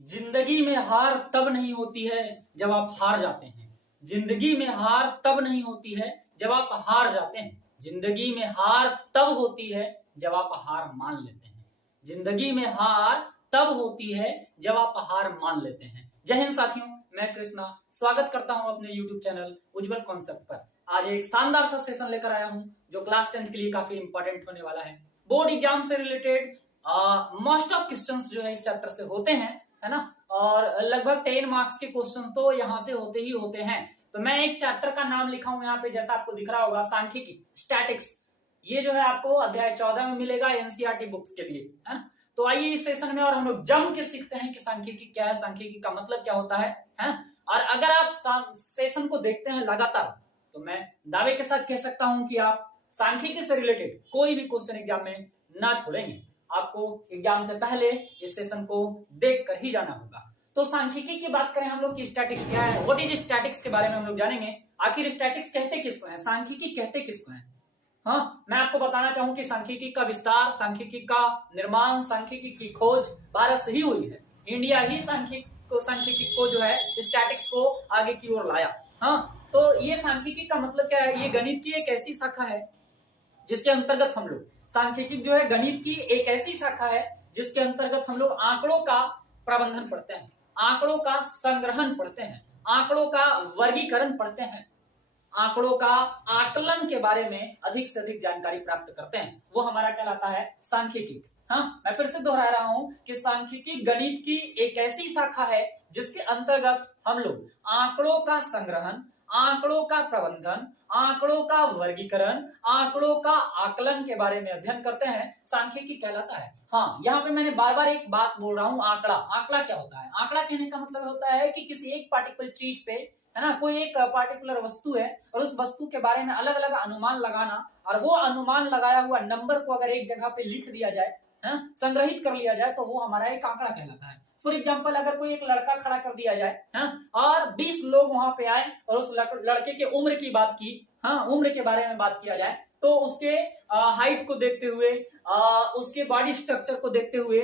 जिंदगी में हार तब नहीं होती है जब आप हार जाते हैं। जिंदगी में हार तब नहीं होती है जब आप हार जाते हैं। जिंदगी में हार तब होती है जब आप हार मान लेते हैं। जिंदगी में हार तब होती है जब आप हार मान लेते हैं। जय हिंद साथियों, मैं कृष्णा स्वागत करता हूं अपने YouTube चैनल उज्जवल कॉन्सेप्ट पर। आज एक शानदार सा सेशन लेकर आया हूं जो क्लास 10 के लिए काफी इंपॉर्टेंट होने वाला है। बोर्ड एग्जाम से रिलेटेड मोस्ट ऑफ क्वेश्चंस जो है इस चैप्टर से होते हैं, है ना। और लगभग 10 मार्क्स के क्वेश्चन तो यहाँ से होते ही होते हैं। तो मैं एक चैप्टर का नाम लिखा हूं यहाँ पे, जैसा आपको दिख रहा होगा, सांख्यिकी, स्टैटिक्स। ये जो है आपको अध्याय 14 में मिलेगा एनसीईआरटी बुक्स के लिए, है ना। तो आइए इस सेशन में और हम लोग जम के सीखते हैं कि सांख्यिकी क्या है, सांख्यिकी का मतलब क्या होता है। और अगर आप सेशन को देखते हैं लगातार तो मैं दावे के साथ कह सकता हूं कि आप सांख्यिकी से रिलेटेड कोई भी क्वेश्चन एग्जाम में ना छोड़ेंगे। आपको एग्जाम से पहले इस सेशन को देख कर ही जाना होगा। तो सांख्यिकी की बात करें हम लोग की स्टैटिक्स क्या है, व्हाट इज स्टैटिक्स के बारे में हम लोग जानेंगे। आखिर स्टैटिक्स कहते किसको है, सांख्यिकी कहते किसको है। हाँ, मैं आपको बताना चाहूं कि सांख्यिकी का विस्तार, सांख्यिकी का निर्माण, सांख्यिकी की खोज भारत से ही हुई है। इंडिया ही सांख्यिकी को जो है स्टैटिक्स को आगे की ओर लाया। हाँ, तो ये सांख्यिकी का मतलब क्या है, ये गणित की एक ऐसी शाखा है जिसके अंतर्गत हम लोग, सांख्यिकी जो है गणित की एक ऐसी शाखा है जिसके अंतर्गत हम लोग आंकड़ों का प्रबंधन पढ़ते हैं, आंकड़ों का संग्रहण पढ़ते हैं, आंकड़ों का वर्गीकरण पढ़ते हैं, आंकड़ों का आकलन के बारे में अधिक से अधिक जानकारी प्राप्त करते हैं। वो हमारा कहलाता है सांख्यिकी। हाँ, मैं फिर से दोहरा रहा हूं कि सांख्यिकी गणित की एक ऐसी शाखा है जिसके अंतर्गत हम लोग आंकड़ों का संग्रहण, आंकड़ों का प्रबंधन, आंकड़ों का वर्गीकरण, आंकड़ों का आकलन के बारे में अध्ययन करते हैं। सांख्यिकी कहलाता है। हाँ, यहाँ पे मैंने बार बार एक बात बोल रहा हूँ, आंकड़ा। आंकड़ा क्या होता है? आंकड़ा कहने का मतलब होता है कि किसी एक पार्टिकुलर चीज पे, है ना, कोई एक पार्टिकुलर वस्तु है और उस वस्तु के बारे में अलग अलग अनुमान लगाना, और वो अनुमान लगाया हुआ नंबर को अगर एक जगह पे लिख दिया जाए, है, संग्रहित कर लिया जाए, तो वो हमारा एक आंकड़ा कहलाता है। फॉर एग्जाम्पल, अगर कोई एक लड़का खड़ा कर दिया जाए, है, और 20 लोग वहां पे आए और उस लड़के के उम्र की बात की, हाँ, उम्र के बारे में बात किया जाए, तो उसके हाइट को देखते हुए, उसके बॉडी स्ट्रक्चर को देखते हुए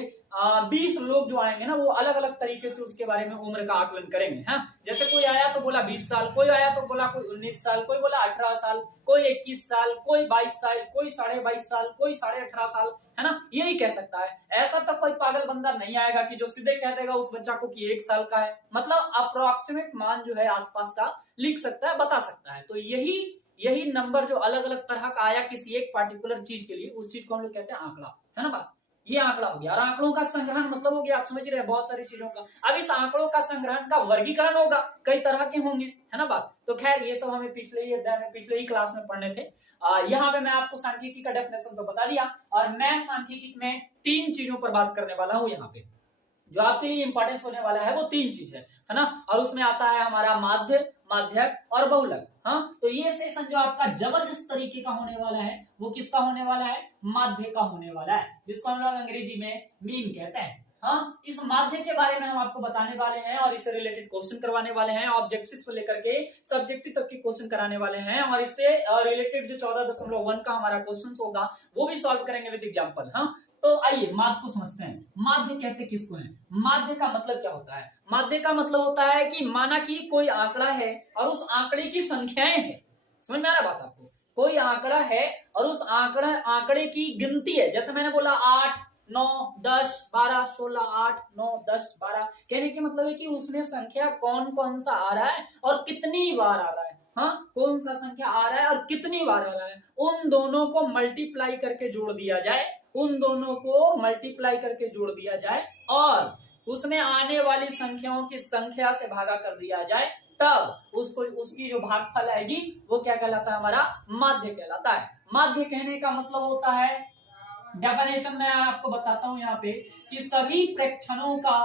20 लोग जो आएंगे ना, वो अलग अलग तरीके से उसके बारे में उम्र का आकलन करेंगे। हाँ, जैसे कोई आया तो बोला 20 साल, कोई आया तो बोला कोई 19 साल, कोई बोला 18 साल, कोई 21 साल, कोई 22 साल, कोई 22.5 साल, कोई 18.5 साल, है ना। यही कह सकता है। ऐसा तो कोई पागल बंदा नहीं आएगा कि जो सीधे कह देगा उस बच्चा को कि 1 साल का है। मतलब अप्रोक्सीमेट मान जो है आसपास का लिख सकता है, बता सकता है। तो यही नंबर जो अलग अलग तरह का आया किसी एक पार्टिकुलर चीज के लिए, उस चीज को हम लोग कहते हैं आंकड़ा, है ना बात। ये आंकड़ा हो गया। और आंकड़ों का संग्रहण मतलब हो गया, आप समझ रहे हैं, बहुत सारी चीजों का। अब इस आंकड़ों का संग्रहण का वर्गीकरण होगा, कई तरह के होंगे, है ना बात। तो खैर, ये सब हमें पिछले ही अध्याय में, पिछले ही क्लास में पढ़ने थे। यहाँ पे मैं आपको सांख्यिकी का डेफिनेशन तो बता दिया, और मैं सांख्यिकी में 3 चीजों पर बात करने वाला हूँ। यहाँ पे जो आपके लिए इंपॉर्टेंस होने वाला है वो 3 चीज है ना। और उसमें आता है हमारा माध्य, माध्यक और बहुलक। हाँ, तो ये सेशन जो आपका जबरदस्त तरीके का होने वाला है वो किसका होने वाला है? माध्य का होने वाला है, जिसको हम लोग अंग्रेजी में मीन कहते हैं। हाँ, इस माध्य के बारे में हम आपको बताने वाले हैं और इससे रिलेटेड क्वेश्चन करवाने वाले हैं। ऑब्जेक्टिव से लेकर के सब्जेक्टिव तक के क्वेश्चन कराने वाले हैं, और इससे रिलेटेड जो 14.1 का हमारा क्वेश्चन होगा वो भी सॉल्व करेंगे विद एग्जाम्पल। हाँ, तो आइए माध्य को समझते हैं। माध्य कहते किसको है? माध्य का मतलब क्या होता है? माध्य का मतलब होता है कि माना कि कोई आंकड़ा है और उस आंकड़े की संख्याएं हैं। समझ में आ रहा बात आपको? कोई आंकड़ा है और उस आंकड़े की गिनती है। जैसे मैंने बोला 8, 9, 10, 12, 16, 8, 9, 10, 12। कहने के मतलब है कि उसमें संख्या कौन कौन सा आ रहा है और कितनी बार आ रहा है। हाँ, कौन सा संख्या आ रहा है और कितनी बार आ रहा है, उन दोनों को मल्टीप्लाई करके जोड़ दिया जाए, उन दोनों को मल्टीप्लाई करके जोड़ दिया जाए और उसमें आने वाली संख्याओं की संख्या से भागा कर दिया जाए, तब उसकी जो भागफल आएगी वो क्या कहलाता है? हमारा माध्य कहलाता है। माध्य कहने का मतलब होता है, डेफिनेशन मैं आपको बताता हूं यहाँ पे, कि सभी प्रेक्षणों का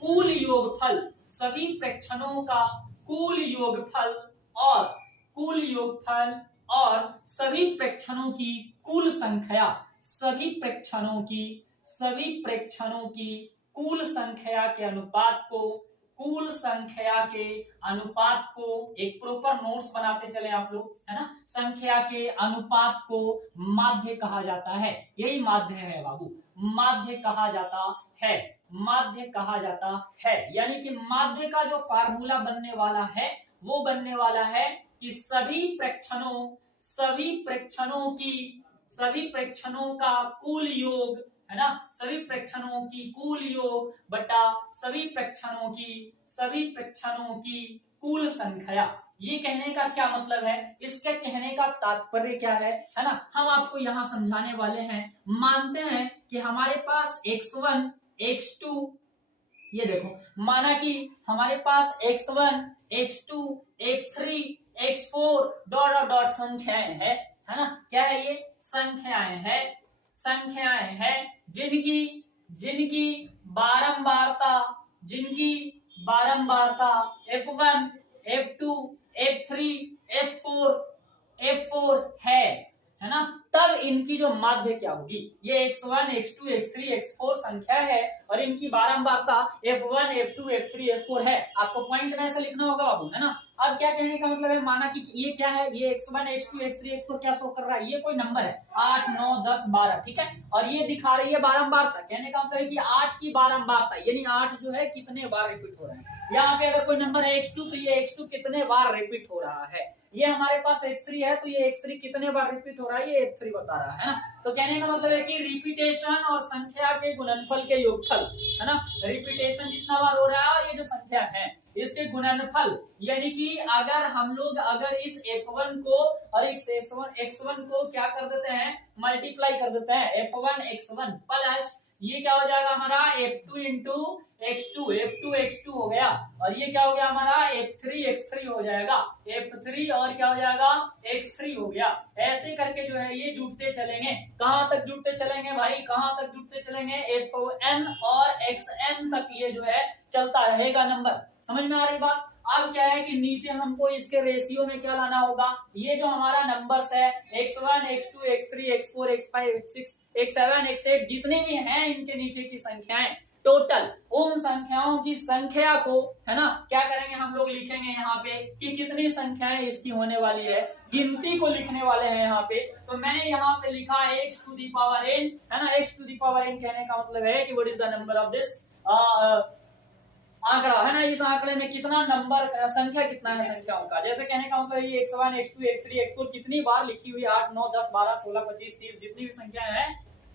कुल योगफल, सभी प्रेक्षणों का कुल योगफल और सभी प्रेक्षणों की कुल संख्या, सभी प्रेक्षणों की कुल संख्या के अनुपात को कुल संख्या के अनुपात को, एक प्रॉपर नोट्स बनाते चले आप लोग, है ना, संख्या के अनुपात को माध्य कहा जाता है। यही माध्य है बाबू, माध्य कहा जाता है, माध्य कहा जाता है। यानी कि माध्य का जो फार्मूला बनने वाला है वो बनने वाला है कि सभी प्रेक्षणों का कुल योग, है ना, सभी प्रेक्षणों की कुल योग बटा सभी प्रेक्षणों की कुल संख्या। ये कहने का क्या मतलब है, इसके कहने का तात्पर्य क्या है ना, हम आपको यहाँ समझाने वाले हैं। मानते हैं कि हमारे पास x1 x2, ये देखो माना कि हमारे पास x1 x2 x3 x4 dot dot संख्याएं है ना, क्या है ये संख्याएं हैं जिनकी बारंबारता f1 f2 f3 f4 है ना, तब इनकी जो माध्य क्या होगी, ये x1 x2 x3 x4 संख्या है और इनकी बारंबारता f1 f2 f3 f4 है। आपको पॉइंट में ऐसे लिखना होगा बाबू, है ना। अब क्या कहने का मतलब है, माना कि ये क्या है, ये x1 x2 x3 x4 क्या शो कर रहा है, ये कोई नंबर है 8 9 10 12, ठीक है, और ये दिखा रही है बारंबारता। कहने का मतलब है कि 8 की बारंबारता, यानी 8 जो है कितने बार रिपीट हो रहा है। यहाँ पे अगर कोई नंबर है x2 तो ये x2 कितने बार रिपीट हो रहा है। ये हमारे पास x3 है तो ये x3 कितने बार रिपीट हो रहा है, ये x3 बता रहा है ना। तो कहने का मतलब है कि रिपीटेशन और संख्या के गुणनफल के योगफल, है ना, रिपीटेशन जितना बार हो रहा है और ये जो संख्या है इसके गुणनफल, यानी कि अगर इस f1 को और इस x1 को क्या कर देते हैं, मल्टीप्लाई कर देते हैं, f1 x1 प्लस ये क्या हो जाएगा हमारा f2 इंटू x2 हो गया, और ये क्या हो गया हमारा f3 x3 हो जाएगा, f3 और क्या हो जाएगा x3 हो गया। ऐसे करके जो है ये जुड़ते चलेंगे। कहां तक जुड़ते चलेंगे भाई, कहां तक जुड़ते चलेंगे, fn और xn तक ये जो है चलता रहेगा नंबर। समझ में आ रही बात। अब क्या है कि नीचे हमको इसके रेशियो में क्या लाना होगा, ये जो हमारा नंबर्स है x1 x2 x3 x4 x5 x6 x7 x8 जितने भी हैं इनके नीचे की संख्याएं, टोटल उन संख्याओं की संख्या को, है ना, क्या करेंगे हम लोग लिखेंगे यहाँ पे कि कितनी संख्याएं इसकी होने वाली है, गिनती को लिखने वाले हैं यहाँ पे। तो मैंने यहाँ पे लिखा x to the power n, है ना, x to the power n कहने का मतलब है कि what is the number of this आंकड़ा, है ना, इस आंकड़े में कितना नंबर, संख्या कितना है संख्याओं का। जैसे कहने का मतलब ये x1 x2 x3 x4 कितनी बार लिखी हुई 8 9 10 12 16 25 30 जितनी भी संख्या है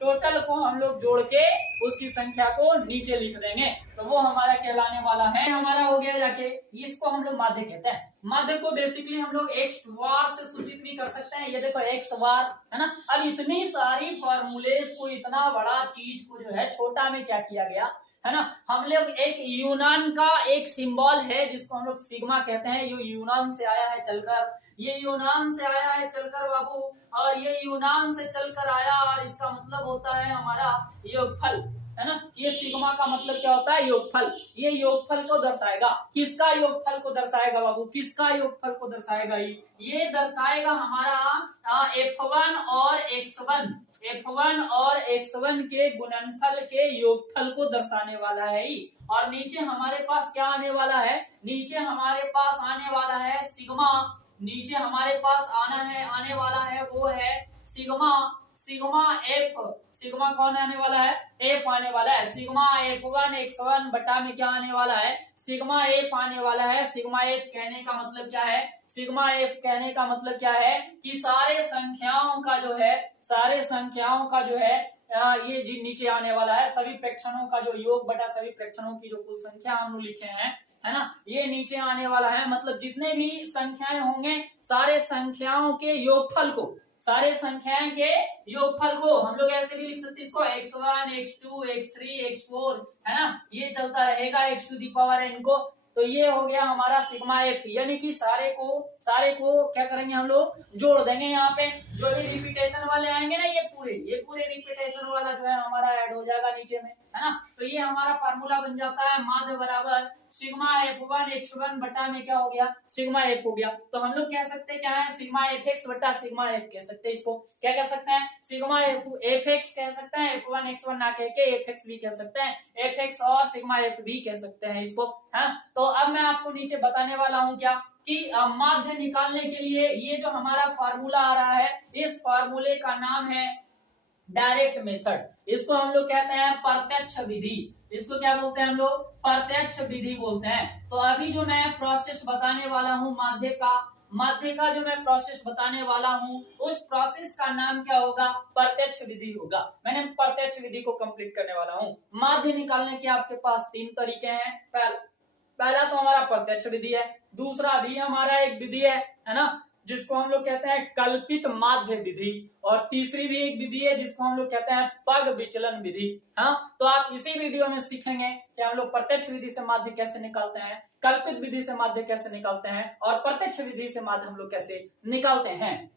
टोटल को हम लोग जोड़ के उसकी संख्या को नीचे लिख देंगे, तो वो हमारा कहलाने वाला है, हमारा हो गया जाके, इसको हम लोग माध्य कहते हैं। माध्य को बेसिकली हम लोग x वार से सूचित भी कर सकते हैं। ये देखो x वार, है ना। अब इतनी सारी फॉर्मूलेस को, इतना बड़ा चीज को जो है छोटा में क्या किया गया, है ना, हम लोग एक यूनान का एक सिंबल है जिसको हम लोग सिग्मा कहते हैं, ये यूनान से आया है चलकर, ये यूनान से आया है चलकर बाबू, और ये यूनान से चलकर आया और इसका मतलब होता है हमारा योगफल, है ना। ये सिग्मा का मतलब क्या होता है, योगफल। ये योगफल को दर्शाएगा, किसका योगफल को दर्शाएगा बाबू, किसका योगफल को दर्शाएगा, ये दर्शाएगा हमारा f1 और x1 के गुणनफल के योगफल को दर्शाने वाला है ही। और नीचे हमारे पास क्या आने वाला है, नीचे हमारे पास आने वाला है सिग्मा, नीचे हमारे पास आने वाला है वो है सिग्मा एफ, सिग्मा कौन आने वाला है, एफ आने वाला है। सिग्मा f1 x1 बटा में क्या आने वाला है, सिग्मा एफ आने वाला है। सिग्मा एफ कहने का मतलब क्या है, सिग्मा एफ कहने का मतलब क्या है कि सारे संख्याओं का जो है ये जी नीचे आने वाला है, सभी प्रेक्षणों का जो योग बटा सभी प्रेक्षणों की जो कुल संख्या हम लोग लिखे हैं, है ना, ये नीचे आने वाला है। मतलब जितने भी संख्याएं होंगे सारे संख्याओं के योगफल को, सारे संख्याएं के योगफल को हम लोग ऐसे भी लिख सकते हैं इसको x1 x2 x3 x4, है ना, ये चलता रहेगा x to the power n को। तो ये हो गया हमारा सिग्मा एफ, यानी कि सारे को क्या करेंगे हम लोग, जोड़ देंगे। यहाँ पे जो भी रिपीटेशन वाले आएंगे ना, ये पूरे रिपीटेशन वाला जो है हमारा ऐड हो जाएगा नीचे में, है ना। तो ये हमारा फार्मूला बन जाता है माध्य बराबर सिग्मा F1 x1 बटा में क्या हो गया, सिग्मा F हो गया। तो हम लोग कह सकते हैं क्या है, सिग्मा Fx बटा सिग्मा F कह सकते हैं इसको। क्या कह सकते हैं, सिग्मा Fx कह सकते हैं, F1 x1 ना कह के Fx भी कह सकते हैं, Fx और सिग्मा F भी कह सकते हैं इसको। हाँ, तो अब मैं आपको नीचे बताने वाला हूँ क्या कि माध्य निकालने के लिए ये जो हमारा फार्मूला आ रहा है, इस फार्मूले का नाम है डायरेक्ट मेथड। इसको हम लोग कहते हैं प्रत्यक्ष विधि। इसको क्या बोलते हैं हम लोग, प्रत्यक्ष विधि बोलते हैं। तो अभी जो मैं प्रोसेस बताने वाला हूँ माध्य का जो मैं प्रोसेस बताने वाला हूँ, उस प्रोसेस का नाम क्या होगा, प्रत्यक्ष विधि होगा। मैंने प्रत्यक्ष विधि को कंप्लीट करने वाला हूँ। माध्य निकालने के आपके पास 3 तरीके हैं। पहला तो हमारा प्रत्यक्ष विधि है, दूसरा भी हमारा एक विधि है ना, जिसको हम लोग कहते हैं कल्पित माध्य विधि, और तीसरी भी एक विधि है जिसको हम लोग कहते हैं पग विचलन विधि। हाँ, तो आप इसी वीडियो में सीखेंगे कि हम लोग प्रत्यक्ष विधि से माध्य कैसे निकालते हैं, कल्पित विधि से माध्य कैसे निकालते हैं, और प्रत्यक्ष विधि से माध्य हम लोग कैसे निकालते हैं।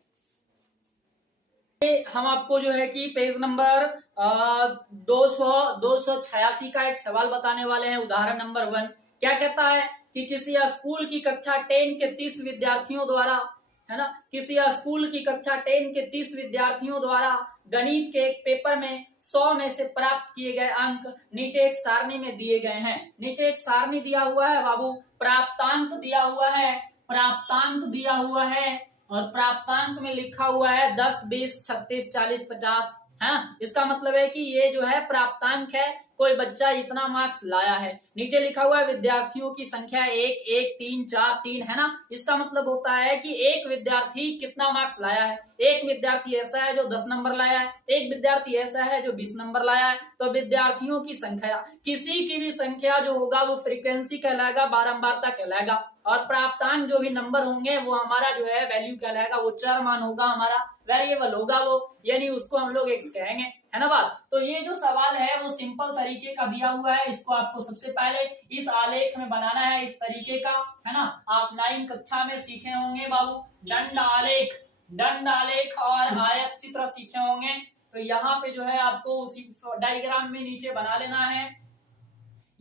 हम आपको जो है कि पेज नंबर 286 का एक सवाल बताने वाले हैं। उदाहरण नंबर 1 क्या कहता है कि किसी स्कूल की कक्षा 10 के 30 विद्यार्थियों द्वारा, है ना, किसी स्कूल की कक्षा 10 के 30 विद्यार्थियों द्वारा गणित के एक पेपर में 100 में से प्राप्त किए गए अंक नीचे एक सारणी में दिए गए हैं। नीचे एक सारणी दिया हुआ है बाबू, प्राप्तांक दिया हुआ है, प्राप्तांक दिया हुआ है, और प्राप्तांक में लिखा हुआ है 10, 20, 36, 40, 50। हाँ, इसका मतलब है कि ये जो है प्राप्तांक है, कोई बच्चा इतना मार्क्स लाया है। नीचे लिखा हुआ है विद्यार्थियों की संख्या 1, 1, 3, 4, 3, है ना। इसका मतलब होता है कि एक विद्यार्थी कितना मार्क्स लाया है। एक विद्यार्थी ऐसा है जो 10 नंबर लाया है, एक विद्यार्थी ऐसा है जो 20 नंबर लाया है। तो विद्यार्थियों की संख्या, किसी की भी संख्या जो होगा वो फ्रीक्वेंसी कहलाएगा, बारंबारता कहलाएगा, और प्राप्तांक जो भी नंबर होंगे वो हमारा जो है वैल्यू कहलाएगा, वो चर मान होगा, हमारा वेरिएबल होगा वो, यानी उसको हम लोग x कहेंगे, है ना बात। तो ये जो सवाल है वो सिंपल तरीके का दिया हुआ है। इसको आपको सबसे पहले इस आलेख में बनाना है, इस तरीके का, है ना। आप 9 कक्षा में सीखे होंगे बाबू दंड आलेख और आयत चित्र सीखे होंगे। तो यहाँ पे जो है आपको उसी डायग्राम में नीचे बना लेना है।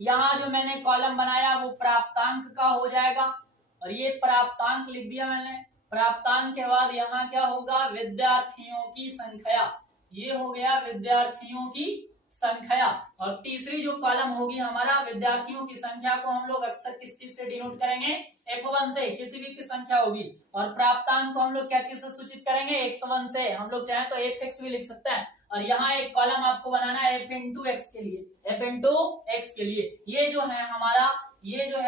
यहाँ जो मैंने कॉलम बनाया वो प्राप्तांक का हो जाएगा, और ये प्राप्तांक लिख दिया मैंने। प्राप्तांक के बाद यहाँ क्या होगा, विद्यार्थियों की संख्या, ये हो गया विद्यार्थियों की संख्या। और तीसरी जो कॉलम होगी हमारा, विद्यार्थियों की संख्या को हम लोग अक्सर किस चीज से डिनोट करेंगे, F1 से, किसी भी की संख्या होगी। और प्राप्तांक को हम लोग क्या चीज से सूचित करेंगे, x1 से। हम लोग चाहें तो Fx भी लिख सकते हैं। और यहाँ एक कॉलम आपको बनाना है F into x के लिए, F into x के लिए। ये जो है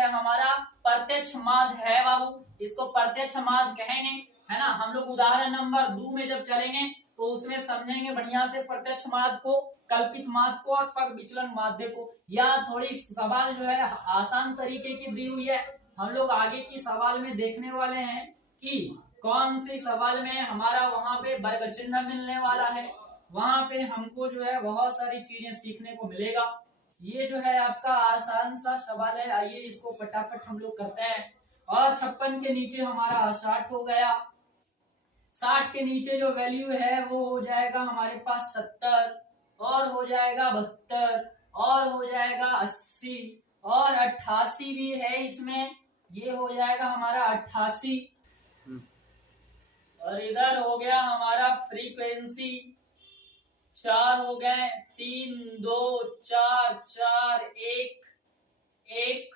हमारा प्रत्यक्ष माध्य है बाबू, इसको प्रत्यक्ष माध्य कहेंगे, है ना। हम लोग उदाहरण नंबर 2 में जब चलेंगे तो उसमें समझेंगे बढ़िया से प्रत्यक्ष माध्य को, कल्पित माध्य को, और पग विचलन माध्य को। यहाँ थोड़ी सवाल जो है आसान तरीके की दी हुई है। हम लोग आगे की सवाल में देखने वाले हैं कि कौन सी सवाल में हमारा वहां पे वर्ग चिन्ह मिलने वाला है, वहां पे हमको जो है बहुत सारी चीजें सीखने को मिलेगा। ये जो है आपका आसान सा सवाल है, आइए इसको फटाफट हम लोग करते हैं। और 56 के नीचे हमारा 60 हो गया, 60 के नीचे जो वैल्यू है वो हो जाएगा हमारे पास 70, और हो जाएगा 72, और हो जाएगा 80, और 88 भी है इसमें, ये हो जाएगा हमारा 88। और इधर हो गया हमारा फ्रीक्वेंसी, 4 हो गए, 3, 2, 4, 4, 1, 1,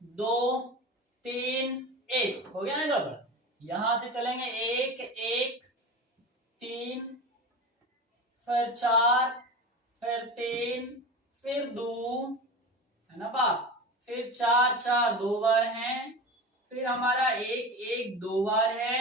2, 3, 1 हो गया ना गड़बड़। यहां से चलेंगे 1, 1, 3, फिर 4, फिर 3, फिर 2, है ना बात, फिर 4, 4 2 बार हैं, फिर हमारा 1, 1 2 बार है,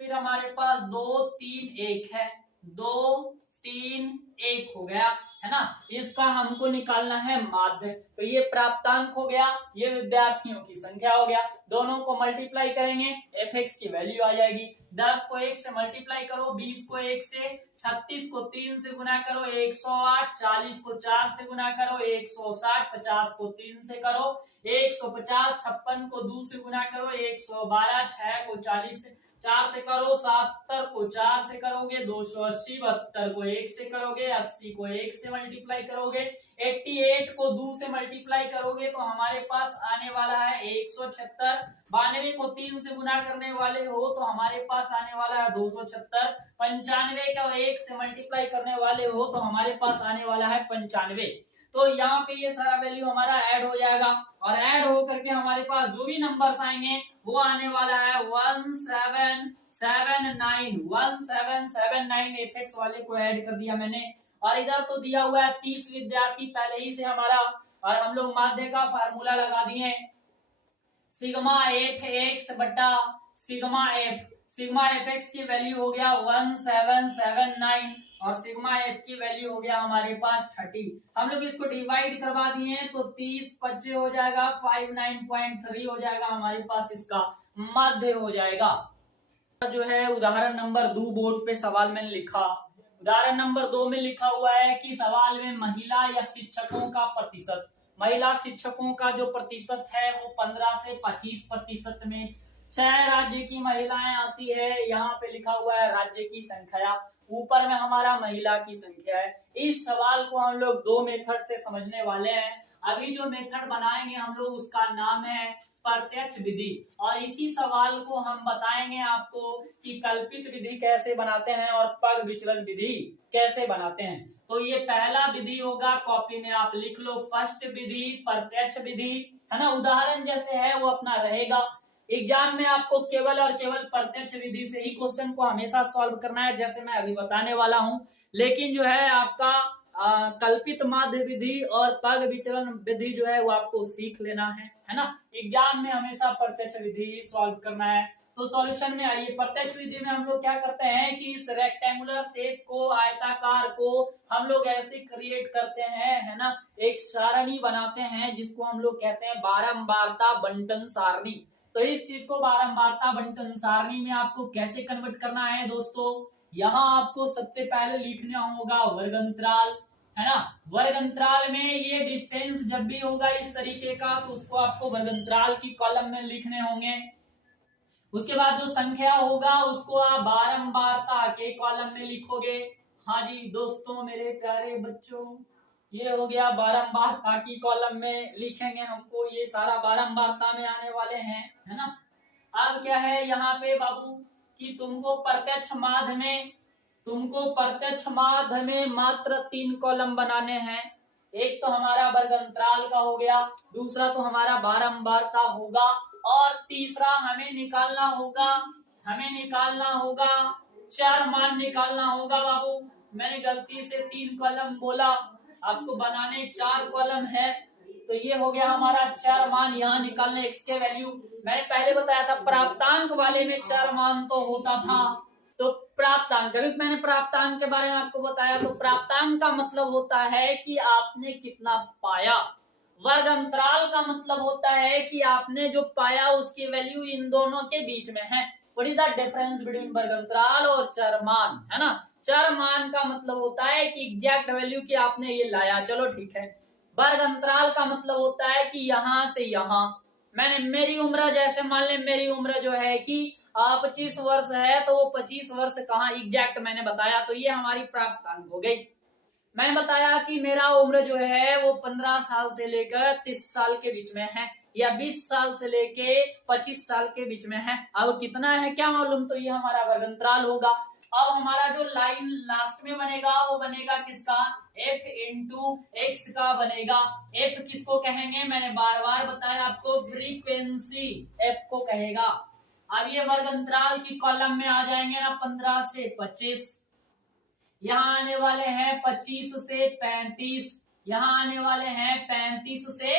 फिर हमारे पास 2, 3, 1 है, 2, 3, 1 हो गया, है ना। इसका हमको निकालना है माध्य। तो ये प्राप्तांक हो गया, ये विद्यार्थियों की संख्या हो गया। दोनों को मल्टीप्लाई करेंगे, Fx की वैल्यू आ जाएगी। 10 को 1 से मल्टीप्लाई करो, 20 को 1 से, 36 को 3 से गुना करो, 108, 40 को 4 से गुना करो, 160, 50 को 3 से करो, 150, 56 को 2 से गुना करो, 112, 6 को 40 से 4 से करो, 77 को 4 से करोगे 280, 72 को 1 से करोगे, 80 को 1 से मल्टीप्लाई करोगे, 88 को 2 से मल्टीप्लाई करोगे तो हमारे पास आने वाला है 176, 92 को 3 से गुना करने वाले हो तो हमारे पास आने वाला है 276, 95 को 1 से मल्टीप्लाई करने वाले हो तो हमारे पास आने वाला है 95। तो यहाँ पे ये सारा वैल्यू हमारा ऐड हो जाएगा और ऐड हो करके हमारे पास जो भी नंबर्स आएंगे वो आने वाला है 1779 एपेक्स वाले को ऐड कर दिया मैंने। और इधर तो दिया हुआ है 30 विद्यार्थी पहले ही से हमारा, और हम लोग माध्य का फार्मूला लगा दिए सिग्मा एफ एक्स बटा सिग्मा एफ एक्स की वैल्यू हो गया 1779 और सिग्मा एफ की वैल्यू हो गया हमारे पास 30। हम लोग इसको डिवाइड करवा दिए तो 30 25 हो जाएगा, 59.3 हो जाएगा हमारे पास, इसका मध्य हो जाएगा। जो है उदाहरण नंबर 2 बोर्ड पे सवाल मैंने लिखा, उदाहरण नंबर 2 में लिखा हुआ है कि सवाल में महिला या शिक्षकों का प्रतिशत, महिला शिक्षकों का जो प्रतिशत है वो 15 से 25% में 6 राज्य की महिलाएं आती है। यहाँ पे लिखा हुआ है राज्य की संख्या, ऊपर में हमारा महिला की संख्या है। इस सवाल को हम लोग 2 मेथड से समझने वाले हैं। अभी जो मेथड बनाएंगे हम लोग उसका नाम है प्रत्यक्ष विधि, और इसी सवाल को हम बताएंगे आपको कि कल्पित विधि कैसे बनाते हैं और पग विचलन विधि कैसे बनाते हैं। तो ये पहला विधि होगा, कॉपी में आप लिख लो, फर्स्ट विधि प्रत्यक्ष विधि, है ना। उदाहरण जैसे है वो अपना रहेगा। एग्जाम में आपको केवल और केवल प्रत्यक्ष विधि से ही क्वेश्चन को हमेशा सॉल्व करना है, जैसे मैं अभी बताने वाला हूं। लेकिन जो है आपका कल्पित माध्य विधि और पग विचलन विधि जो है वो आपको सीख लेना है ना। एग्जाम में हमेशा प्रत्यक्ष विधि सॉल्व करना है। तो सॉल्यूशन में आइए, प्रत्यक्ष विधि में हम लोग क्या करते हैं कि इस रेक्टेंगुलर शेप को, आयताकार को हम लोग ऐसे क्रिएट करते हैं, है ना, एक सारणी बनाते हैं जिसको हम लोग कहते हैं बारंबारता बंटन सारणी। तो इस चीज को बारंबारता बंटन सारणी में आपको कैसे कन्वर्ट करना है दोस्तों, यहाँ आपको सबसे पहले लिखना होगा वर्गंतराल, है ना। वर्गंतराल में ये डिस्टेंस जब भी होगा इस तरीके का तो उसको आपको वर्गंतराल की कॉलम में लिखने होंगे। उसके बाद जो संख्या होगा उसको आप बारंबारता के कॉलम में लिखोगे। हाँ जी दोस्तों, मेरे प्यारे बच्चों, ये हो गया बारंबारता की कॉलम में लिखेंगे हमको, ये सारा बारंबारता में आने वाले हैं, है ना। अब क्या है यहाँ पे बाबू कि तुमको प्रत्यक्ष माध्य में मात्र 3 कॉलम बनाने हैं। एक तो हमारा वर्गंतराल का हो गया, दूसरा तो हमारा बारंबारता होगा, और तीसरा हमें निकालना होगा चर मान निकालना होगा। बाबू मैंने गलती से 3 कॉलम बोला, आपको बनाने 4 कॉलम है। तो ये हो गया हमारा चर मान, यहाँ निकालने x के वैल्यू। मैंने पहले बताया था प्राप्तांक वाले में चर मान तो होता था। तो प्राप्तांक, अभी मैंने प्राप्तांक के बारे में आपको बताया। तो प्राप्तांक का मतलब होता है कि आपने कितना पाया, वर्ग अंतराल का मतलब होता है कि आपने जो पाया उसकी वैल्यू इन दोनों के बीच में है। What is the difference between वर्ग अंतराल और चर मान, है ना। चर मान का मतलब होता है कि एग्जैक्ट वैल्यू की आपने ये लाया, चलो ठीक है। वर्ग अंतराल का मतलब होता है कि यहाँ से यहाँ, मैंने मेरी उम्र, जैसे मान ले मेरी उम्र जो है कि 25 वर्ष है, तो वो 25 वर्ष कहाँ एग्जैक्ट मैंने बताया, तो ये हमारी प्राप्तांक हो गई। मैंने बताया कि मेरा उम्र जो है वो 15 साल से लेकर 30 साल के बीच में है, या 20 साल से लेके 25 साल के बीच में है। अब कितना है क्या मालूम, तो ये हमारा वर्ग अंतराल होगा। अब हमारा जो लाइन लास्ट में बनेगा वो बनेगा किसका, f इंटू एक्स का बनेगा। f किसको कहेंगे, मैंने बार बार बताया आपको, फ्रीक्वेंसी f को कहेगा। अब ये वर्ग अंतराल की कॉलम में आ जाएंगे ना, 15 से 25, यहाँ आने वाले हैं 25 से 35, यहाँ आने वाले हैं 35 से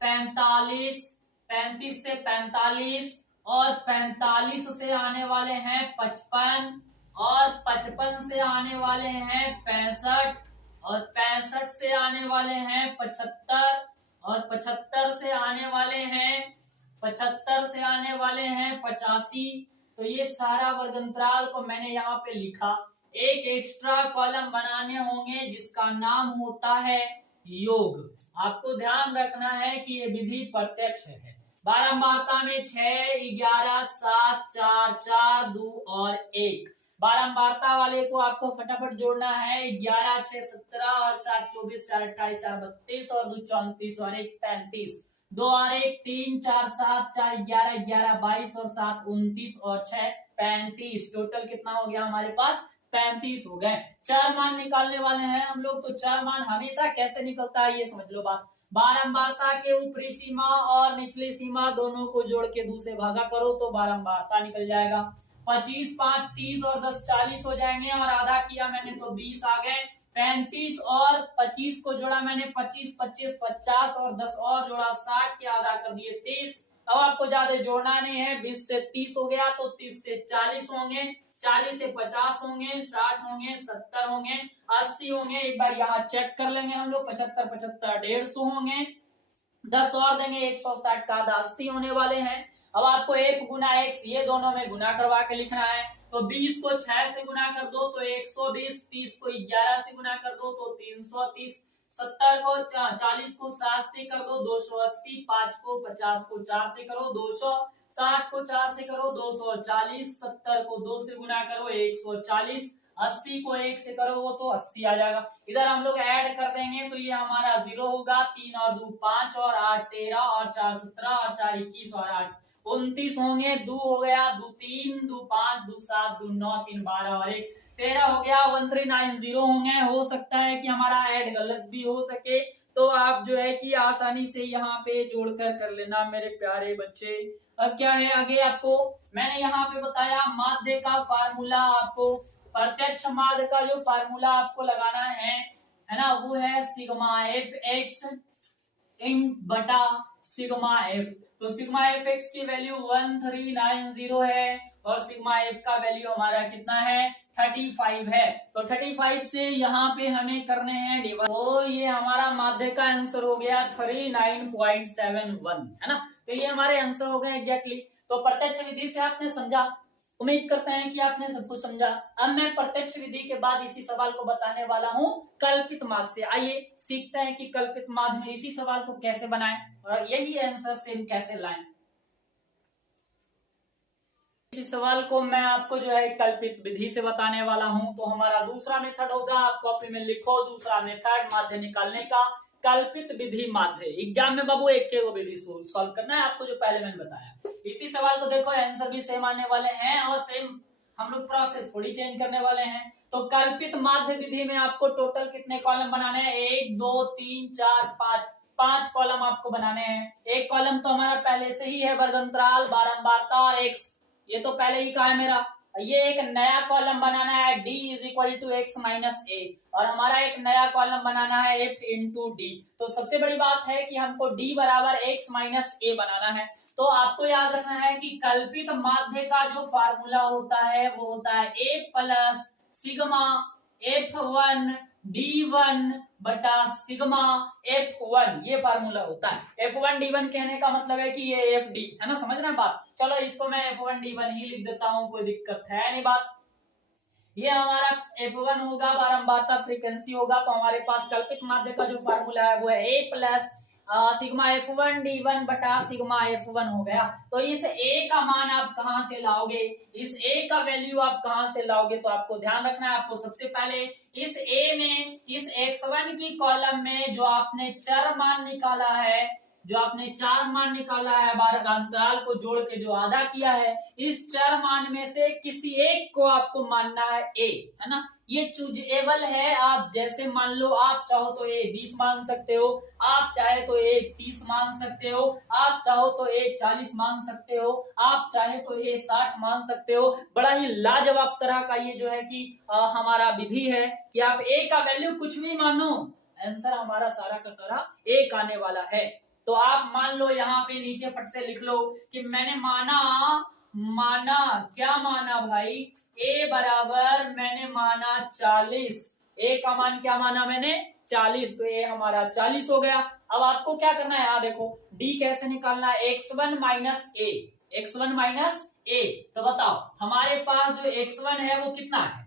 45, 35 से 45, और 45 से आने वाले हैं 55, और 55 से आने वाले हैं 65, और 65 से आने वाले हैं 75, और 75 से आने वाले हैं 85। तो ये सारा वर्ग अंतराल को मैंने यहाँ पे लिखा। एक एक्स्ट्रा कॉलम बनाने होंगे जिसका नाम होता है योग। आपको ध्यान रखना है कि ये विधि प्रत्यक्ष है, बारंबारता में 6, 11, 7, 4, 4, 2 और 1। बारंबारता वाले को आपको फटाफट जोड़ना है। 11, 6, 17 और 7, 24, 4, 28, 4, 32 और 2, 34 और 1, 35। 2 और 1, 3, 4, 7, 4, 11, 11, 22 और 7, 29 और 6, 35। टोटल कितना हो गया हमारे पास? 35 हो गए। चार मान निकालने वाले हैं हम लोग, तो चार मान हमेशा कैसे निकलता है ये समझ लो बात। बारंबारता के ऊपरी सीमा और निचली सीमा दोनों को जोड़ के 2 से भागा करो तो बारंबारता निकल जाएगा। 25, 5, 30 और 10, 40 हो जाएंगे और आधा किया मैंने तो 20 आ गए। 35 और 25 को जोड़ा मैंने 25, 25, 50 और 10 और जोड़ा 60 के आधा कर दिए 30। अब आपको ज्यादा जोड़ना नहीं है। 20 से 30 हो गया तो 30 से 40 होंगे, 40 से 50 होंगे, 60 होंगे, 70 होंगे, 80 होंगे। एक बार यहाँ चेक कर लेंगे हम लोग। 75, 75, 150 होंगे। 10 और देंगे 160 का आधा 80 होने वाले हैं। अब आपको f गुना x ये दोनों में गुना करवा के लिखना है। तो 20 को 6 से गुना कर दो तो 120, 30 को 11 से गुना कर दो तो 330, 70 को 40 को 7 से कर दो 280, 5 को 50 को 4 से करो 200, 60 को 4 से करो 240, 70 को 2 से गुना करो 140, 80 को 1 से करो वो तो 80 आ जाएगा। इधर हम लोग ऐड कर देंगे तो ये हमारा 0 होगा। 3 और 2 5 और 8 13 और 4 17 और 4 21 और 8 29 होंगे। 2 हो गया, 2 3, 2 5, 2 7, 2 9, 3 12 और 1 13 हो गया। 1390 होंगे। हो सकता है कि हमारा ऐड गलत भी हो सके, तो आप जो है कि आसानी से यहाँ पे जोड़कर कर लेना मेरे प्यारे बच्चे। अब क्या है आगे आपको मैंने यहाँ पे बताया माध्य का फार्मूला। आपको प्रत्यक्ष माध्य का जो फार्मूला आपको लगाना है ना, वो है सिग्मा एफ एक्स इन बटा सिग्मा एफ। तो सिग्मा एफ एक्स की वैल्यू 1390 है और सिग्मा एफ का वैल्यू हमारा कितना है 35 है। तो 35 से यहाँ पे हमें करने हैं डिवाइड। तो ये हमारा माध्य का आंसर हो गया 39.71 है ना। तो ये हमारे आंसर हो गए एग्जैक्टली। तो प्रत्यक्ष विधि से आपने समझा, उम्मीद करते हैं कि आपने सब कुछ समझा। अब मैं प्रत्यक्ष विधि के बाद इसी सवाल को बताने वाला हूँ कल्पित माध्य से। आइए सीखते हैं कि कल्पित माध्य में इसी सवाल को कैसे बनाएं और यही आंसर सेम कैसे लाएं। इसी सवाल को मैं आपको जो है कल्पित विधि से बताने वाला हूं। तो हमारा दूसरा मेथड होगा, आप कॉपी में लिखो दूसरा मेथड माध्य निकालने का, कल्पित विधि माध्य। एग्जाम में बाबू एक के विधि सॉल्व करना है आपको, जो पहले मैंने बताया। इसी सवाल को देखो आंसर भी सेम आने वाले हैं और सेम हम लोग प्रोसेस थोड़ी चेंज करने वाले हैं। तो कल्पित माध्य विधि में आपको टोटल कितने कॉलम बनाने हैं? 1 2 3 4 5, 5 कॉलम आपको बनाने हैं। एक कॉलम तो हमारा पहले से ही है, वर्गंतराल, बारंबारता और एक्स, ये तो पहले ही कहा है मेरा। ये एक नया कॉलम बनाना है d is equal to X minus A, और हमारा एक नया कॉलम बनाना है f इंटू डी। तो सबसे बड़ी बात है कि हमको d बराबर एक्स माइनस ए बनाना है। तो आपको याद रखना है कि कल्पित माध्य का जो फार्मूला होता है वो होता है a plus sigma f1 d1 बटा सिग्मा f1, ये फार्मूला होता है। f1 d1 कहने का मतलब है कि ये fd है ना, समझना बात। चलो इसको मैं f1 d1 ही लिख देता हूं, कोई दिक्कत है नहीं बात। ये हमारा f1 होगा, बारंबारता फ्रीक्वेंसी होगा। तो हमारे पास कल्पित माध्य का जो फार्मूला है वो है a plus sigma f1 d1 बटा सिग्मा f1 हो गया। तो इस a का मान आप कहां से लाओगे, इस a का वैल्यू आप कहां से लाओगे? तो आपको ध्यान रखना है, आपको सबसे पहले इस a में, इस x1 की कॉलम में जो आपने चर मान निकाला है, जो आपने चार मान निकाला है, अंतराल को जोड़ के जो आधा किया है, इस चार मान में से किसी एक को आपको मानना है a, है ना। ये चूजेबल है, आप जैसे मान लो, आप चाहो तो a 20 मान सकते हो, आप चाहे तो a 30 मान सकते हो, आप चाहो तो a 40 मान सकते हो, आप चाहे तो a 60 मान सकते हो। बड़ा ही लाजवाब तरह का ये जो है कि हमारा विधि है कि आप a का वैल्यू कुछ भी मानो, आंसर हमारा सारा का सारा 1 आने वाला है। तो आप मान लो यहाँ पे नीचे फट से लिख लो कि मैंने माना क्या माना भाई, a बराबर मैंने माना 40, a का मान क्या माना मैंने 40, तो a हमारा 40 हो गया। अब आपको क्या करना है, यहाँ देखो d कैसे निकालना है, x1 minus a, x1 minus a। तो बताओ हमारे पास जो x1 है वो कितना है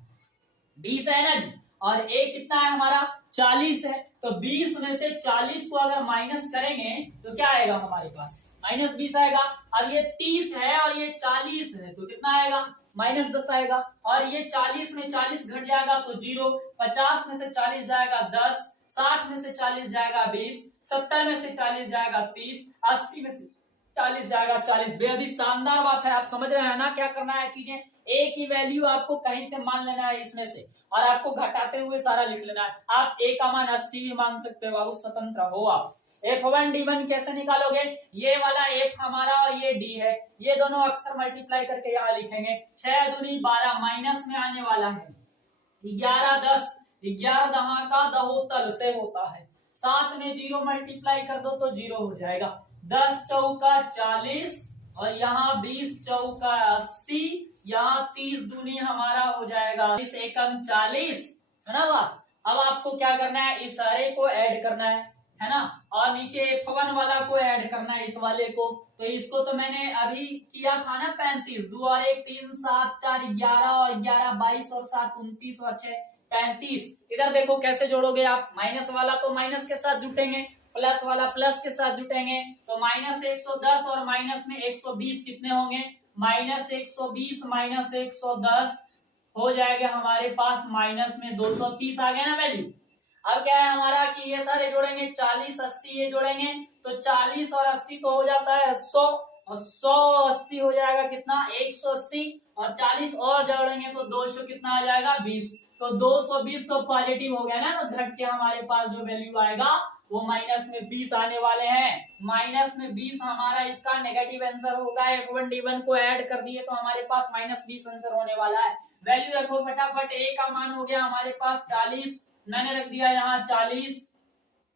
20 है ना जी, और a कितना है हमारा 40 है। तो 20 में से 40 को अगर माइनस करेंगे तो क्या आएगा हमारे पास, -20 आएगा। अब ये 30 है और ये 40 है तो कितना आएगा, -10 आएगा। और ये 40 में 40 घट जाएगा तो 0, 50 में से 40 जाएगा 10, 60 में से 40 जाएगा 20, 70 में से 40 जाएगा 30, 80 में से 40 जाएगा 40। बेहद ही शानदार बात है, आप समझ रहे हैं ना क्या करना है चीजें। एक ही वैल्यू आपको कहीं से मान लेना है इसमें से और आपको घटाते हुए सारा लिख लेना है। आप a का मान 80 भी मान सकते हो, बाबू स्वतंत्र हो आप। F1 D1 कैसे निकालोगे, ये वाला F हमारा और ये D है, ये दोनों अक्सर मल्टीप्लाई करके यहाँ लिखेंगे। 6 दूनी 12 माइनस में आने वाला है 11 10, 11 दहा का दहोतल से होता है। 7 में 0 मल्टीप्लाई कर दो तो 0 हो जाएगा। 10 चौका 40 और यहाँ 20 चौका 80, यहाँ 30 दूनी हमारा हो जाएगा 30 एकम 40, है ना बात। अब आपको क्या करना है, इस सारे को ऐड करना है ना, और नीचे F1 वाला को ऐड करना है इस वाले को। तो इसको तो मैंने अभी किया था ना 35, 2 और 1 3 7 4 11 और 11 22 और 7 29 और 6 35। इधर देखो कैसे जोड़ोगे आप, माइनस वाला तो माइनस के साथ जुटेंगे, प्लस वाला प्लस के साथ जुटेंगे, तो -110 और माइनस में 120 कितने होंगे, -120 माइनस 110 हो जाएगा हमारे पास माइनस में 230 आ गया ना वैल्यू। अब क्या है हमारा कि ये सारे जोड़ेंगे 40 80 ये जोड़ेंगे तो 40 और 80 तो हो जाता है 100 और 100 80 हो जाएगा कितना 180 और 40 और जोड़ेंगे तो 200 कितना आ जाएगा 20। तो 220 तो पॉजिटिव हो गया ना, तो घट के हमारे पास जो वैल्यू आएगा वो माइनस में 20 आने वाले हैं। माइनस में 20 हमारा इसका नेगेटिव आंसर होगा। F1 D1 को ऐड कर दिए तो हमारे पास -20 आंसर होने वाला है। वैल्यू रखो फटाफट, a का मान हो गया हमारे पास 40, मैंने रख दिया यहाँ 40।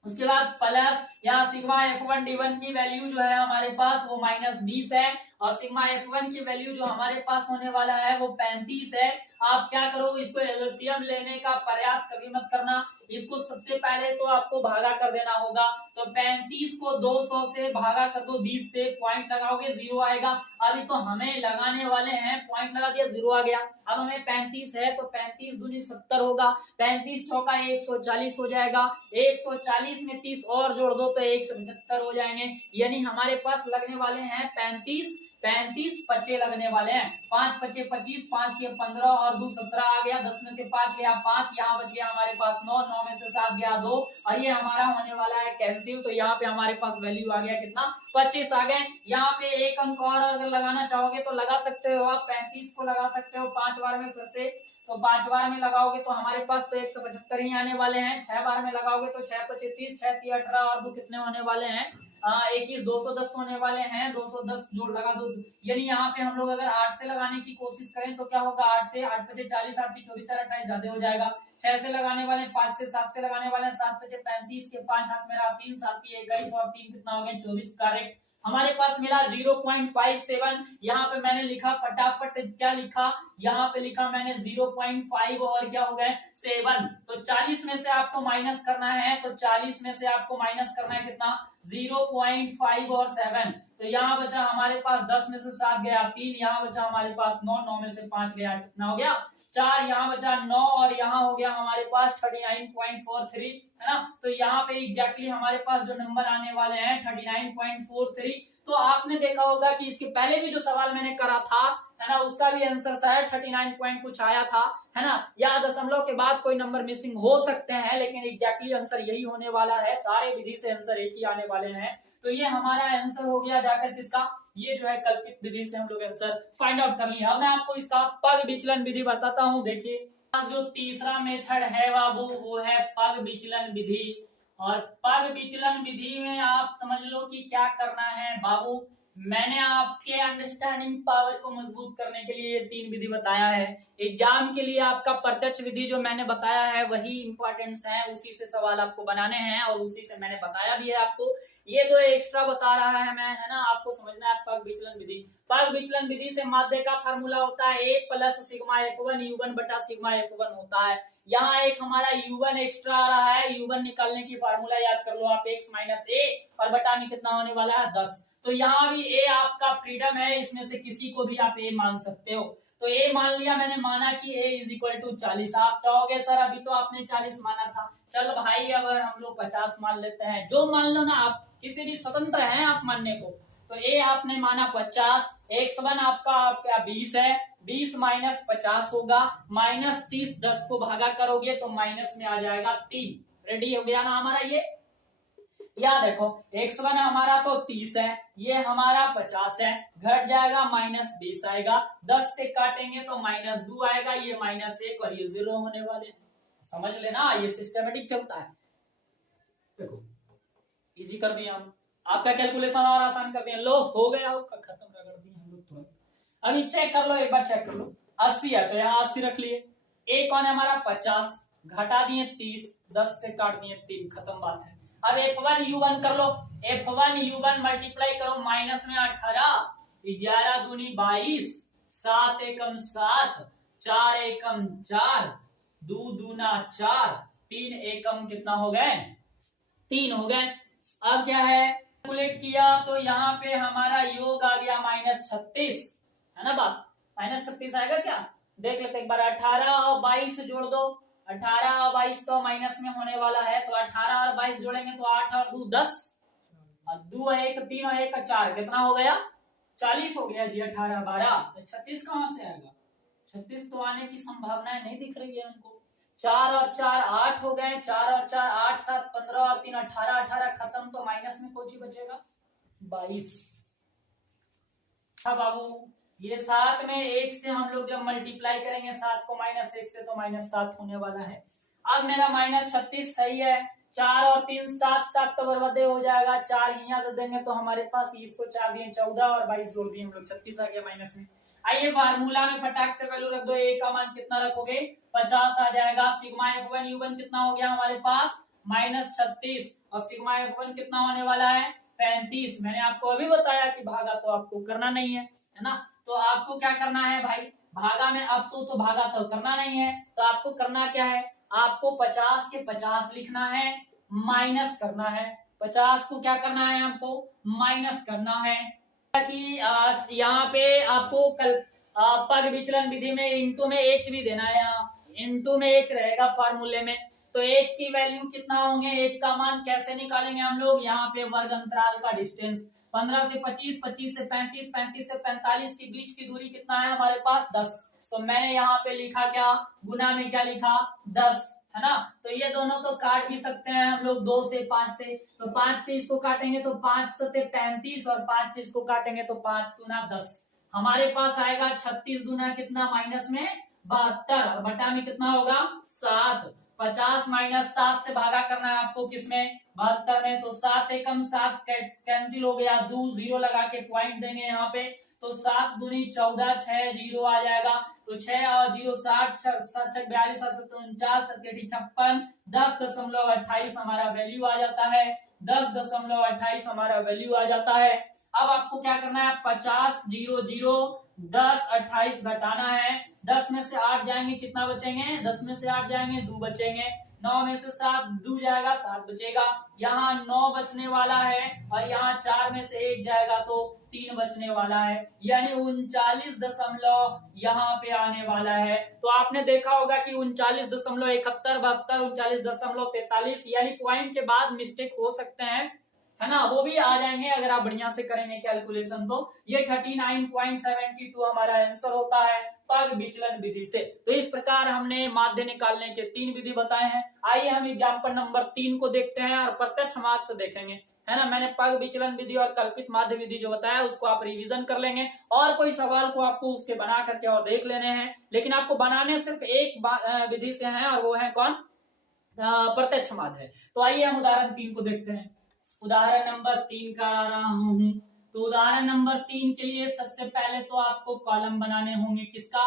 उसके बाद प्लस यहाँ सिग्मा F1 D1 की वैल्यू जो है हमारे पास वो -20 है और सिग्मा F1 की वैल्यू जो हमारे पास होने वाला है वो 35 है। आप क्या करोगे, इसको एलसीएम लेने का प्रयास कभी मत करना, इसको सबसे पहले तो आपको भागा कर देना होगा। तो 35 को 200 से भागा कर दो 20 से, पॉइंट लगाओगे 0 आएगा। अभी तो हमें लगाने वाले हैं, पॉइंट लगा दिया 0 आ गया। अब हमें 35 है तो 35 दूनी 70 होगा, 35 चौका 140 हो जाएगा, 140 में 30 और जोड़ दो तो 175 हो जाएंगे। यानी हमारे पास लगने वाले हैं 35 बच्चे लगने वाले हैं। 5 बच्चे 25, 5 के 15 और 2 17 आ गया, 10 में से 5 गया 5, यहाँ बच गया हमारे पास 9, 9 में से 7 गया 2 और ये हमारा होने वाला है कैंसिल। तो यहाँ पे हमारे पास वैल्यू आ गया कितना 25 आ गए। यहाँ पे एक अंक और अगर लगाना चाहोगे तो लगा सकते हो आप, 35 को लगा सकते हो 5 बार में फिर से, तो 5 बार में लगाओगे तो हमारे पास तो 175 ही आने वाले हैं। 6 बार में लगाओगे तो 6 25 30, 6 3 18 और 2 कितने होने वाले हैं 21 210 होने वाले हैं। 210 जोड़ लगा दो, यानी यहाँ पे हम लोग अगर 8 से लगाने की कोशिश करें तो क्या होगा, 8 से 8 25 40, 8 24 4 28 ज्यादा हो जाएगा। 6 से लगाने वाले, 5 से 7 से लगाने वाले, 7 25 35 के 5 हाथ मेरा 3 7 21 और 3 कितना हो गया 24 करेक्ट हमारे पास मिला 0.57। यहाँ पे मैंने लिखा फटाफट, क्या लिखा यहाँ पे लिखा मैंने 0.5 और क्या हो गए 7। तो 40 में से आपको माइनस करना है, तो 40 में से आपको माइनस करना है कितना 0.5 और 7। तो यहाँ बचा हमारे पास 10 में से 7 गया 3, यहाँ बचा हमारे पास 9, 9 में से 5 गया कितना हो गया 4, यहाँ बचा 9 और यहाँ हो गया हमारे पास 39.43, है ना। तो यहाँ पे एग्जैक्टली हमारे पास जो नंबर आने वाले हैं 39.43। तो आपने देखा होगा कि इसके पहले भी जो सवाल मैंने करा था, है ना, उसका भी आंसर शायद 39 पॉइंट कुछ आया था, है ना, या दशमलव के बाद कोई नंबर मिसिंग हो सकते हैं, लेकिन एग्जैक्टली आंसर यही होने वाला है। सारे विधि से आंसर एक ही आने वाले हैं। तो ये हमारा आंसर हो गया जाकर किसका, ये जो है कल्पित विधि से हम लोग आंसर फाइंड आउट कर लिया। अब मैं आपको इसका पग विचलन विधि बताता हूँ। देखिए जो तीसरा मेथड है बाबू वो है पग विचलन विधि। और पग विचलन विधि में आप समझ लो कि क्या करना है बाबू, मैंने आपके अंडरस्टैंडिंग पावर को मजबूत करने के लिए ये 3 विधि बताया है। एग्जाम के लिए आपका प्रत्यक्ष विधि जो मैंने बताया है वही इंपॉर्टेंस है, उसी से सवाल आपको बनाने हैं और उसी से मैंने बताया भी है आपको। ये तो एक्स्ट्रा बता रहा है मैं, है ना, आपको समझना है पग विचलन विधि। पग विचलन विधि से माध्य का फार्मूला होता है a plus sigma f1 u1 बटा सिग्मा f1 होता है। यहाँ एक हमारा u1 एक्स्ट्रा आ रहा है, u1 निकालने की फार्मूला याद कर लो आप, x माइनस ए और बटा में कितना होने वाला है 10। तो यहाँ भी a आपका फ्रीडम है, इसमें से किसी को भी आप a मान सकते हो। तो a मान लिया मैंने, माना कि a इज इक्वल टू 40। आप चाहोगे सर अभी तो आपने 40 माना था, चल भाई अब हम लोग 50 मान लेते हैं, जो मान लो ना आप, किसी भी स्वतंत्र हैं आप मानने को। तो ए आपने माना 50, x1 आपका 20 है, 20 माइनस 50 होगा, माइनस 30, 10 को भागा करोगे तो माइनस में आ जाएगा 3। रेडी हो गया ना हमारा ये। या देखो x1 हमारा तो 30 है, ये हमारा 50 है, घट जाएगा माइनस 20 आएगा, 10 से काटेंगे तो माइनस 2 आएगा, ये माइनस 1 और ये 0 होने वाले हैं। समझ लेना, ये सिस्टमेटिक चलता है। देखो इजी कर दिया हम, आपका कैलकुलेशन और आसान कर दिया। लो हो गया, आपका खत्म कर दिया हम लोग तुरंत। अभी चेक कर लो, एक बार चेक कर लो। 80 है तो यहाँ 80 रख लिए, एक कौन है हमारा 50, घटा दिए 30, 10 से काट दिए 3, खत्म बात है। अब F1 U1 कर लो, F1 U1 मल्टीप्लाई करो, माइनस में 18, 11 दूनी 22, 7 एकम 7, 4 एकम 4, 2 दूना 4, 3 एकम कितना हो गए, 3 हो गए। अब क्या है, कैलकुलेट किया तो यहाँ पे हमारा योग आ गया -36, है ना बात, -36 आएगा क्या, देख लेते एक बार। 18 और 22 जोड़ दो, 18 और 22 तो माइनस में होने वाला है, तो 18 और 22 जोड़ेंगे तो 8 और 2 10, और 2 1 3 और 1 4, कितना हो गया 40 हो गया जी। 18 12 तो 36 कहां से आएगा, 36 तो आने की संभावनाएं नहीं दिख रही है हमको। 4 और 4 8 हो गए, 4 और 4 8 7 15 और 3 18, 18 खत्म, तो माइनस में कुछ ही बचेगा 22। अब बाबू ये 7 में 1 से हम लोग जब मल्टीप्लाई करेंगे 7 को -1 से, तो -7 होने वाला है। अब मेरा -36 सही है, 4 और 3 7 7 तो बर्बादे हो जाएगा, 4 यहाँ दे देंगे तो हमारे पास इसको 4 दिए 14 और 22 जोड़ दिए हम लोग 36 आ गया माइनस में। आइए फार्मूला में फटाक से वैल्यू रख दो, ए का मान कितना रखोगे 50 आ जाएगा। सिग्मा F1 U1 कितना हो गया हमारे पास -36, और सिग्मा F1 कितना होने वाला है 35। मैंने आपको अभी बताया कि भागा तो आपको करना नहीं है, है ना, तो आपको क्या करना है भाई, भागा में अब तो भागा तो करना नहीं है, तो आपको करना क्या है, आपको 50 के 50 लिखना है, माइनस करना है। 50 को क्या करना है, आपको माइनस करना है, कि यहाँ पे आपको कल पग विचलन विधि में इंटू में h भी देना है, यहाँ इंटू में h रहेगा फार्मूले में, तो h की वैल्यू कितना होंगे, h का मान कैसे निकालेंगे हम लोग, यहाँ पे वर्ग अंतराल का डिस्टेंस 15 से 25, 25 से 35, 35 से 45 के बीच की दूरी कितना है हमारे पास 10, तो मैंने यहाँ पे लिखा क्या, गुना में क्या लिखा 10, है ना। तो ये दोनों तो काट भी सकते हैं हम लोग 2 से 5 से, तो 5 से इसको काटेंगे तो 5 सते 35, और 5 से इसको काटेंगे तो 5 दूना 10, हमारे पास आएगा 36 दूना कितना माइनस में 72, और बटा में कितना होगा 7। 50 माइनस 7 से भागा करना है आपको किसमें 72 में, तो 7 एकम 7 कैंसिल हो गया, 2 0 लगा के पॉइंट देंगे यहाँ पे, तो 7 दूनी 14, 6 0 आ जाएगा, तो 6 और 0 60, 7 6 42, 7 49, 7 56, 10.28 हमारा वैल्यू आ जाता है, 10.28 हमारा वैल्यू आ जाता है। अब आपको क्या करना है, 50 0 0 10 28 घटाना है, 10 में से 8 जाएंगे कितना बचेंगे, 10 में से 8 जाएंगे 2 बचेंगे, 9 में से 7 2 जाएगा 7 बचेगा, यहाँ 9 बचने वाला है, और यहाँ 4 में से 1 जाएगा तो 3 बचने वाला है, यानी 39 दशमलव यहाँ पे आने वाला है। तो आपने देखा होगा कि 39.71 72 39.43, यानी पॉइंट के बाद मिस्टेक हो सकते हैं, है ना, वो भी आ जाएंगे अगर आप बढ़िया से करेंगे कैलकुलेशन, तो ये 39.72 हमारा आंसर होता है पग विचलन विधि से। तो इस प्रकार हमने माध्य निकालने के 3 विधि बताए हैं। आइए हम एग्जाम्पल नंबर 3 को देखते हैं और प्रत्यक्ष माध्य से देखेंगे, है ना। मैंने पग विचलन विधि और कल्पित माध्य विधि जो बताया उसको आप रिवीजन कर लेंगे, और कोई सवाल को आपको उसके बना करके और देख लेने हैं, लेकिन आपको बनाने सिर्फ एक विधि से है, और वो है कौन, प्रत्यक्ष माध्य है। तो आइए हम उदाहरण 3 को देखते हैं। उदाहरण नंबर 3 करा रहा हूं, तो उदाहरण नंबर 3 के लिए सबसे पहले तो आपको कॉलम बनाने होंगे, किसका,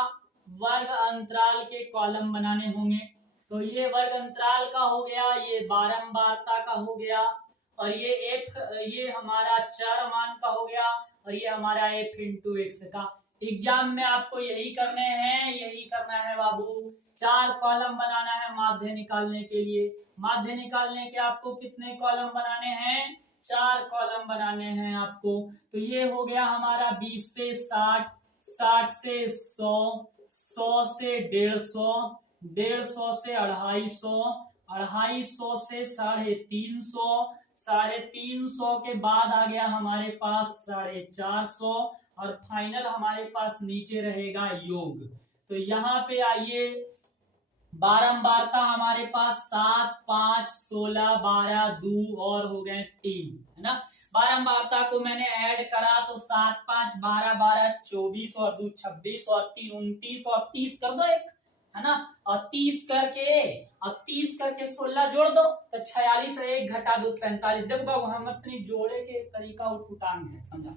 वर्ग अंतराल के कॉलम बनाने होंगे। तो ये वर्ग अंतराल का हो गया, ये बारंबारता का हो गया, और ये हमारा चर मान का हो गया, और ये हमारा f इंटू x का। एग्जाम में आपको यही करने हैं, यही करना है बाबू, 4 कॉलम बनाना है माध्य निकालने के लिए। माध्य निकालने के आपको कितने कॉलम बनाने हैं, 4 कॉलम बनाने हैं आपको। तो ये हो गया हमारा 20 से 60, 60 से 100, 100 से 150, 150 से 250, 250 से 350, 350 के बाद आ गया हमारे पास 450 और फाइनल हमारे पास नीचे रहेगा योग। तो यहाँ पे आइए, बारंबारता हमारे पास 7, 5, 16, 12, 2 और हो गए 3, है ना। बारंबारता को मैंने ऐड करा तो 7, 5, 12, 12, 24 और 2 26 और 3 29 और 30 कर दो एक, है ना। और 30 करके 16 जोड़ दो तो 46 और 1 घटा दो 45। देखो बाबू, हम अपनी जोड़े के तरीका उठांग है, समझा।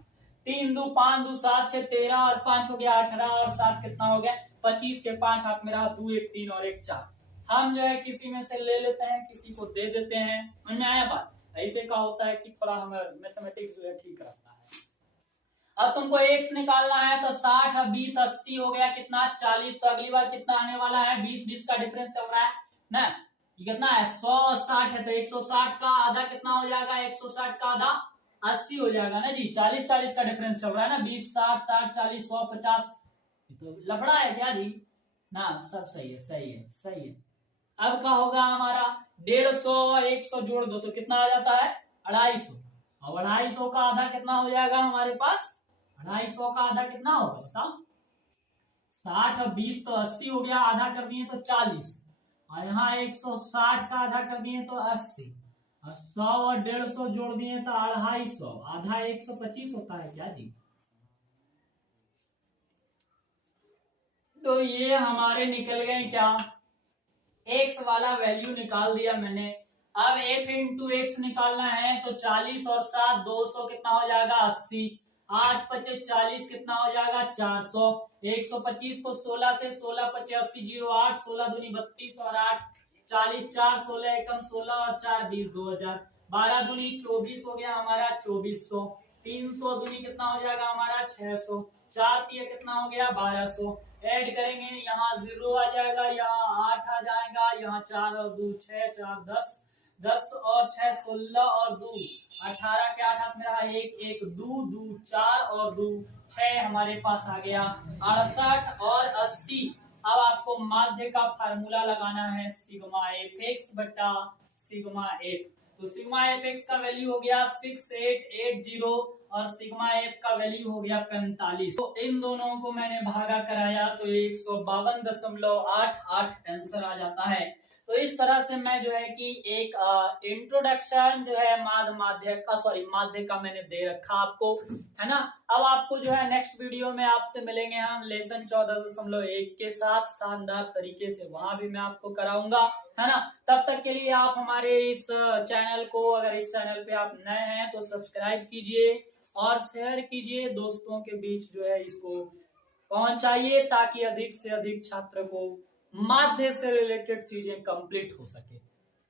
3 2 5 2 7 6 13 और 5 हो गया 18 और 7 कितना हो गया 25 के 5 हाथ में रहा 2 1 3 और 1 4। हम जो है किसी में से ले लेते हैं, किसी को दे देते हैं, समझ आया बात। ऐसे का होता है कि थोड़ा हमें मैथमेटिक्स जो है ठीक रहता है। अब तुमको x निकालना है तो 60 और 20 80 हो गया कितना 40। तो अगली बार कितना आने वाला है 20 का डिफरेंस चल रहा है ना। ये कितना है 100 और 60 है तो 160 का आधा कितना हो जाएगा 160 का आधा 80 हो जाएगा ना जी। 40 40 का डिफरेंस चल रहा है ना 20 60 60 40 100 50। तो लफड़ा है क्या जी ना, सब सही है सही है सही है। अब क्या होगा हमारा 150 100 जोड़ दो तो कितना आ जाता है 250। और 250 का आधा कितना हो जाएगा हमारे पास 250 का आधा कितना होगा बताओ। 60 और 20 तो 80 हो गया, आधा कर दिए तो 40 और यहाँ 160 का आधा कर दिए तो 80 और 100 और 150 जोड़ दिए तो 250, आधा 125 होता है क्या जी। तो ये हमारे निकल गए क्या, x वाला वैल्यू निकाल दिया मैंने। अब f इंटू एक्स निकालना है तो 40 और 7 200 कितना हो जाएगा 80, 8 5 40 कितना हो जाएगा 400, 125 को 16 से 16 5 80 0 8 16 दूनी 32 और 8 40 4 16 एकम 16 और 4 20 2000, 12 दूनी 24 हो गया हमारा 2400, 300 दूनी कितना हो जाएगा हमारा 600, 4 तिया कितना हो गया 1200। ऐड करेंगे यहाँ 0 आ जाएगा, यहाँ 8 आ जाएगा, यहाँ 4 और 2 6 4 10 10 और 6 16 और 2 18 के 8 हाथ में रहा 1 1 2 2 4 और 2 6 हमारे पास आ गया 68 और 80। अब आपको माध्य का फार्मूला लगाना है सिग्मा एफ एक्स बटा सिग्मा एफ। तो सिग्मा एफ एक्स का वैल्यू हो गया 6880 और सिग्मा एफ का वैल्यू हो गया 45। तो इन दोनों को मैंने भागा कराया तो 152.88 आंसर आ जाता है। तो इस तरह से मैं जो है कि एक इंट्रोडक्शन जो है माध्य का मैंने दे रखा आपको, है ना। अब आपको जो है नेक्स्ट वीडियो में आपसे मिलेंगे हम लेसन 14.1 के साथ शानदार तरीके से, वहां भी मैं आपको कराऊंगा, है ना। तब तक के लिए आप हमारे इस चैनल को, अगर इस चैनल पे आप नए हैं तो सब्सक्राइब कीजिए और शेयर कीजिए, दोस्तों के बीच जो है इसको पहुंचाइए ताकि अधिक से अधिक छात्र को माध्य से रिलेटेड चीजें कंप्लीट हो सके।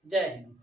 जय हिंद।